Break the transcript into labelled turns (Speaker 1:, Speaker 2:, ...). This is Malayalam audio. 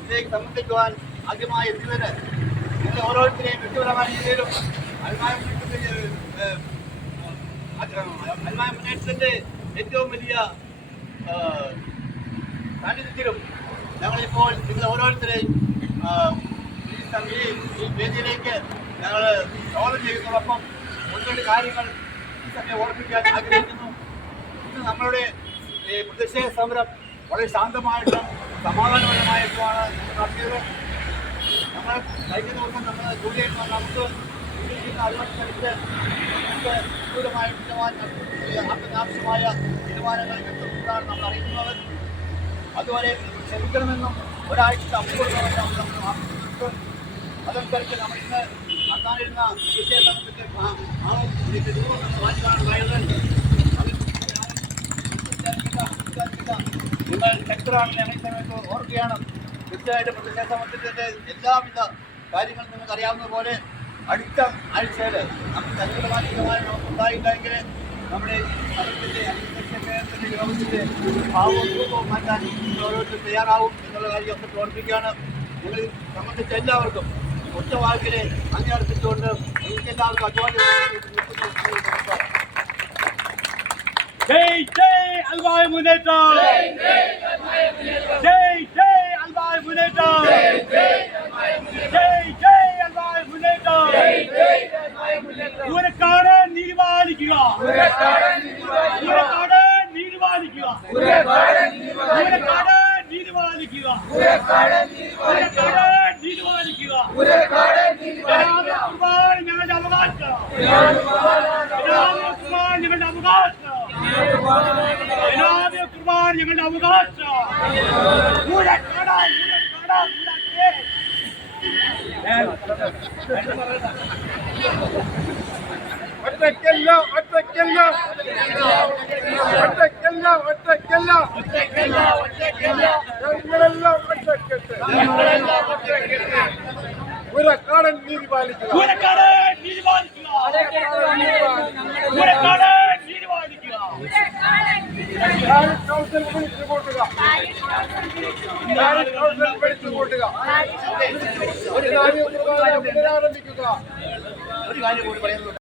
Speaker 1: ഇതിലേക്ക് സംബന്ധിക്കുവാൻ ആദ്യമായി എത്തിയവര് നിങ്ങൾ ഓരോരുത്തരെയും വ്യക്തിപരമായ രീതിയിലും അത് അഭിമാന മുന്നേറ്റത്തിന്റെ ഏറ്റവും വലിയ സാന്നിധ്യത്തിലും ഞങ്ങളിപ്പോൾ നിങ്ങൾ ഓരോരുത്തരെയും ഈ സമിതി ഈ വേദിയിലേക്ക് ഞങ്ങൾ സ്വാഗതം ചെയ്യുന്നതോടൊപ്പം ഒന്ന് രണ്ട് കാര്യങ്ങൾ ഈ സമയം ഇന്ന് നമ്മളുടെ പ്രതിഷേധ സമരം വളരെ ശാന്തമായിട്ടും സമാധാനപരമായിട്ടുമാണ് നടത്തിയത് നമ്മൾ കഴിഞ്ഞ ദിവസം നമ്മൾ നമുക്ക് ആവശ്യമായ തീരുമാനങ്ങൾ എടുത്തുകൊണ്ടാണ് നമ്മൾ അറിയിക്കുന്നത് അതുവരെ ക്ഷമിക്കണമെന്നും ഒരാഴ്ച അപ്പോഴും അതനുസരിച്ച് നമ്മൾ ഇന്ന് നടത്താനിരുന്ന സമയത്ത് ആളെ മാറ്റിക്കാണുണ്ടായത് നിങ്ങൾ ശക്തരാണെന്ന് ഞങ്ങൾ സമയത്ത് ഓർക്കുകയാണ്. തീർച്ചയായിട്ടും പ്രതിഷേധ സമരത്തിന്റെ എല്ലാവിധ നിങ്ങൾക്ക് അറിയാവുന്ന പോലെ അടുത്ത ആഴ്ചയിൽ നമുക്ക് അനുകൂലമായ തീരുമാനം നമ്മുടെ യോഗത്തിന്റെ ഭാവവും മാറ്റാൻ ഓരോരുത്തരും തയ്യാറാവും എന്നുള്ള കാര്യമൊക്കെ പ്രവർത്തിക്കുകയാണ് നിങ്ങൾ സംബന്ധിച്ച എല്ലാവർക്കും ഒറ്റ അംഗീകരിച്ചുകൊണ്ട് നിങ്ങൾക്ക് എല്ലാവർക്കും അധ്വാനം
Speaker 2: ജയ് ജയ് അൽവായ് മുന്നേറ്റം. ജയ് ജയ് അൽവായ് മുന്നേറ്റം. ജയ് ജയ് അൽവായ് മുന്നേറ്റം. പൂരക്കാട് നീതി പാലിക്കുക പൂരക്കാട് നീതി പാലിക്കുക പൂരക്കാട് നീതി പാലിക്കുക പൂരക്കാട് നീതി പാലിക്കുക ജനാധിപത്യമാണ് ഞങ്ങളുടെ അവകാശം അവകാശം ജനാധിപത്യമാണ് ഞങ്ങളുടെ അവകാശം പൂരക്കാട് പൂരക്കാട് പൂരക്കേ
Speaker 3: ഒറ്റയ്ക്കല്ല ഒറ്റയ്ക്കല്ല ഒറ്റയ്ക്കല്ല ഒറ്റയ്ക്കല്ല ഞങ്ങളെല്ലാം ഒറ്റയ്ക്കട്ടെ പുരക്കാടൻ നീതി പാലിക്കുക
Speaker 2: പൂരക്കാട് നീതി പാലിക്കുക പൂരക്കാട് നീതി പാലിക്കുക
Speaker 3: കൗൺസിൽ വിളിച്ചു കൂട്ടുക പാരിസ് കൗൺസിൽ വിളിച്ചു കൂട്ടുക പുനരാരംഭിക്കുക.
Speaker 1: ഒരു കാര്യം കൂടി പറയുന്നത്